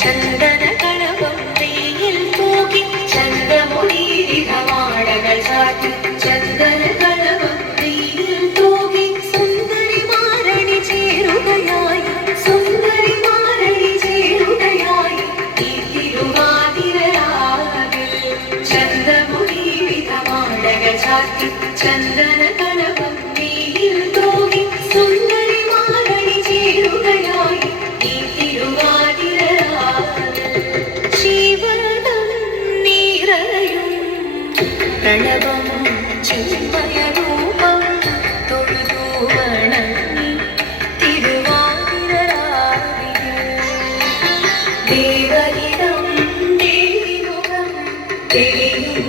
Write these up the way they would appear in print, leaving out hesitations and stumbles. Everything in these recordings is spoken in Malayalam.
ചന്ദന കളവും വെയിൽ തൂകി ചന്ദ്രമൊഴിരിതമാടകൾ ചാട്ടി ചന്ദന കളവും വെയിൽ തൂകി സുന്ദരി മാരണി ചേരുകയായി സുന്ദരി മാരണി ചേരുകയായി ഈ തിരുവാതിരരാവിൽ ചന്ദ്രമൊഴിരിതമാടകൾ ചാട്ടി ചന്ദന കളവും വെയിൽ തൂകി സുന്ദരി മാരണി ചേരുകയായി ഈ പ്രണവം ചിന്മയരൂപം തൊഴുതു വണങ്ങി തിരുവാതിരരാവിൽ ദേവഹിതം ദേവിമുഖം തെളിയും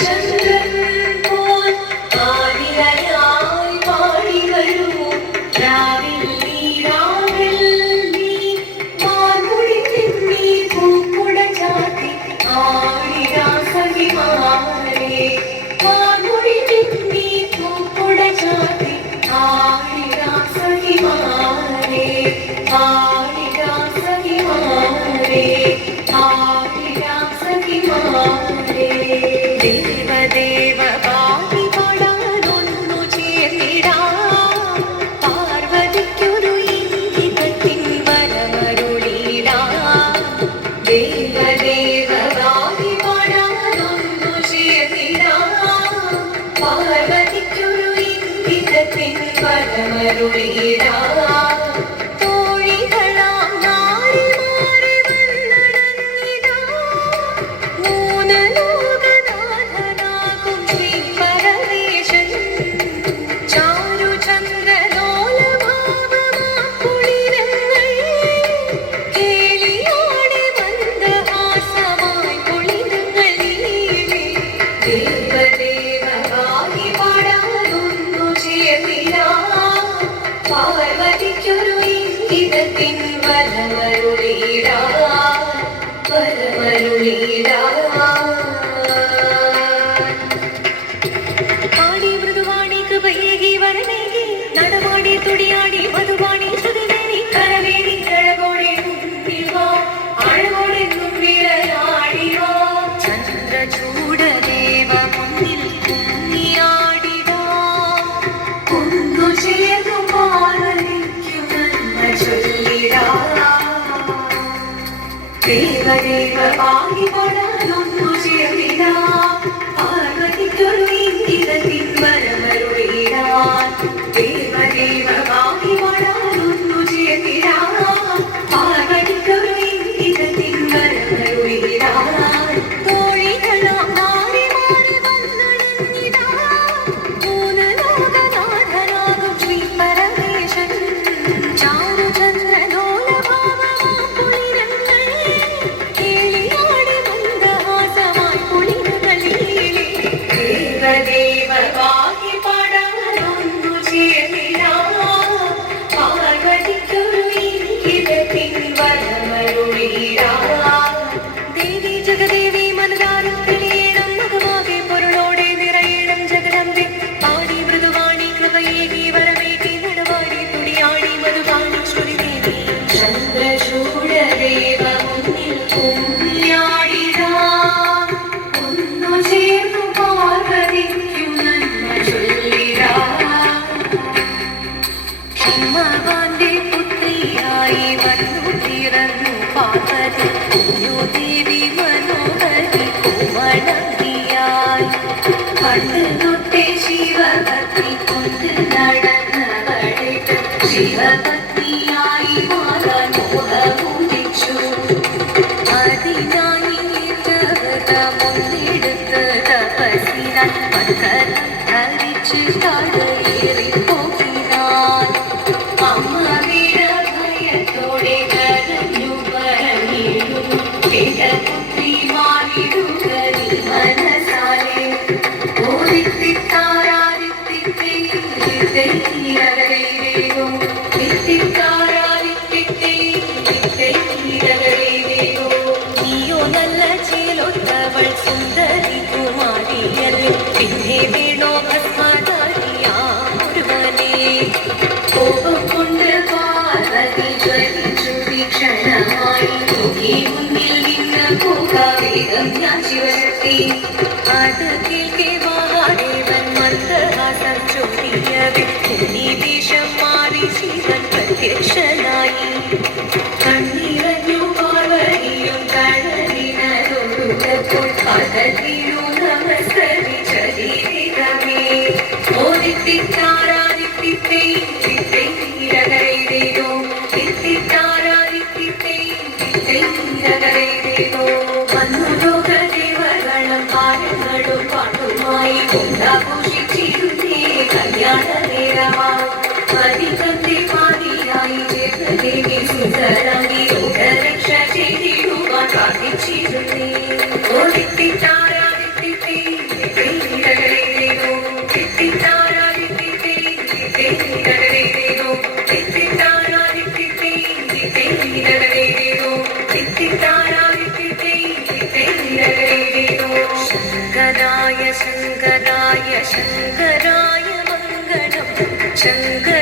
ചന്ദ്രൻ പോൽ ആതിരയായി പാടി വരൂ രാവിൽ നീ രാവിൽ നീ മാർമുടി തിന്നി പൂക്കുട ചാത്തി ആടിരാ സഖിമാരേ മാർമുടി തിന്നി പൂക്കുട ചാത്തി ആടിരാ സഖിമാരേ ആടിരാ സഖിമാരേ ആടിരാ സഖിമാരേ ദേവദേവ പാടി പാടാനൊന്നു ചേർന്നിടാം പാർവതിക്കൊരു ഇംഗിതത്തിൻ വരമരുളിടാം ദേവദേവ പാടി പാടാനൊന്നു ചേർന്നിടാം പാർവതിക്കൊരു ഇംഗിതത്തിൻ വരമരുളിടാം തോഴികളാം നാരിമാരെ വന്നടങ്ങിടാം മൂന്ന് ലോകനാഥനാകും ശ്രീ പരമേശൻ ചാരുചന്ദ്രലോലഭാവമാക്കുളിരങ്ങൾ കേളിയോടെ മന്ദഹാസമായി കുളിരങ്ങളിലേ ദേവദേവ പാടി പാടാനൊന്നു ചേർന്നിടാം പാർവതിക്കൊരു ഇംഗിതത്തിൻ വരമരുളിടാം വരമരുളിടാം പാടി മൃദുവാണി കൃപയേകി വരനേകി നടമാടി തുടിയാടി മധുവാണി ശ്രുതിവേണി കരവേണി കഴകോടെ മുന്നിവാ അഴകോടെന്നും വിളയാടിവാ ചന്ദ്രചൂടദേവ മുന്നിൽ കുന്നിയാടിടാം ഒന്നു ചേർന്നു പാർവതിക്കു നന്മ ചൊല്ലിടാം ദേവദേവ പാടി പാടാനൊന്നു ചേർന്നിടാം പാർവതിക്കൊരു ഇംഗിതത്തിൻ വരമരുളിടാൻ ദേവദേവ പാടി പാടാനൊന്നു ചേർന്നിടാം പാർവതിക്കൊരു ഇംഗിതത്തിൻ വരമരുളിടാൻ തോഴികളാം നാരിമാരെ വന്നടങ്ങിടാം മൂന്ന് ലോകനാഥനാകും ശ്രീ പരമേശൻ ചാരുചന്ദ്രലോലഭാവമാക്കുളിരങ്ങൾ കേളിയാടി മന്ദഹാസമായി കുളിരകളിലേ ദേവദേവ പാടി പാടാനൊന്നു ചേർന്നിടാം പാർവതിക്കൊരു ഇംഗിതത്തിൻ വരമരുളിടാം ദേവി ജഗദേവി മനതാരം തെളിയണം മധുവാകെ പൊരുളോടെ നിറയണം ജഗദംബെ പാടി മൃദുവാണി കൃപയേകി വരമേകി നടവാടി തുടിയാടി മധുവാണി ശ്രുതിദേവി ചന്ദ്രചൂടദേവ മുന്നിൽ കുന്നിയാടിടാം ഒന്നു ചേർന്നു പാർവതിക്കു നന്മ ചൊല്ലിടാം ഹിമവാന്റെ പുത്രിയായി വന്നു പിറന്നു പാർവതി ദേവി മനോഹരി കോമളങ്ങിയായി പണ്ട് തൊട്ടേ ശിവഭക്തി കൊണ്ട് നടന്നവളെ ശിവഭക്തിയായി മാറാൻ മോഹമുദിച്ചു അതിനായി മുന്നെടുത്ത് തപസ്സിനാൻ മക്കൾ ധരിച്ച് കടയേറിപ്പോകിനാൻ അമ്മ ഭയത്തോടെ കരഞ്ഞു പറഞ്ഞിടുന്നു പുത്രി മാറിടുക നീ മനസാലെ ഓദിത്തിത്താരാദിത്തിത്തേ അത് കേൾക്കെ മഹാദേവൻ മന്ദഹാസം ചൊല്ലിയവൻ വേഷം മാറി ശിവൻ പ്രത്യക്ഷനായി. കണ്ണിറഞ്ഞു പാർവതിയും കടലിനൊഴുകപ്പോൾ കടലിനു നമസ്കരിച്ചതിരമേ. ഓദിത്തിത്താരാദിത്തിത്തേ തിത്തൈരകരൈതോ തിത്തിത്താരാദിത്തിത്തേ തിത്തൈരകരൈതോ. വന്നു ലോകദേവഗണം പാരങ്ങളും പാട്ടുമായി കൊണ്ടാഘോഷിച്ചിരുന്നേ കല്യാണ നേരമായി. പതികന്റെ പാതിയായി ചേർന്ന ദേവി സുന്ദരമി ലോകരക്ഷ ചെയ്തിടുവാൻ പ്രാർത്ഥിച്ചിരുന്നേ. ഓദിത്തിത്താരാദിത്തിത്തേ തിത്തൈരകരൈതോ തിത്തിത്താരാദിത്തിത്തേ തിത്തൈരകരൈതോ തിത്തിത്താരാദിത്തിത്തേ തിത്തൈരകരൈതോ തിത്തിത്താരാദിത്തിത്തേ തിത്തൈരകരൈതോ. ശങ്കരായ ശങ്കരായ ശങ്കരായ മംഗളം ശങ്കര